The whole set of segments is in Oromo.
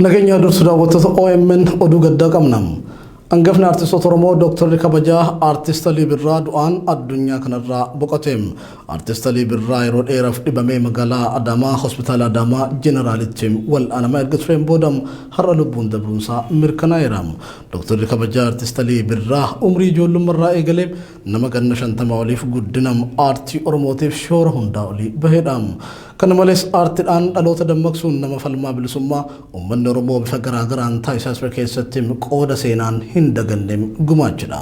Nagenya dursuda wata OMN odu gadda kamnam. Angafna artist Oromo Dr. Kabaja artist Ali Birra du'an addunya kanarra boqatem. Artist Ali Birra yeroo dheeraaf dhibamee magaalaa Adama Hospital Adama Generalitim wal anama ergatfreen boodam har'a lubbuun dabruunsaa mirkanaayeram. Dr. Kabaja artist Ali Birra umrii ijoollummarraa eegalee nama ganna 50 oliif guddinam aartii Oromootiif shoora hundaa olii baheedhaam. Kana malees aartiidhaan dhaloota dammaqsuun nama falmaa bilisummaa uummanni Oromoo bifa garaagaraan taasisaa keessatti qooda seenaan hin daganneem gumaachudha.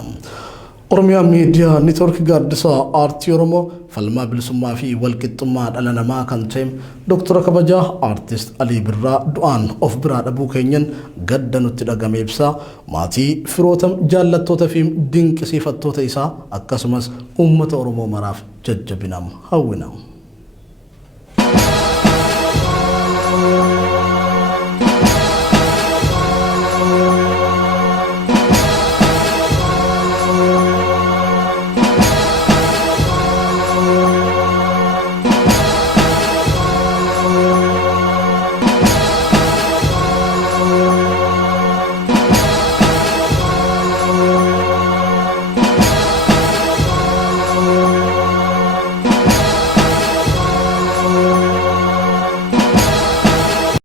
Oromiyaa Miidiyaa Neetwork gaaddisaa aartii Oromoo falmaa bilisummaa fi walqixxummaa dhala namaa kan ta'e Dr. Kabajaa artist Ali Birraa du'aan of biraa dhabuu keenyan gadda nutti dhagame ibsaa maatii firoota jaallattoota fi dinqisiifattoota isaa akkasumas uummata Oromoo maraaf jajjabinam hawwinam.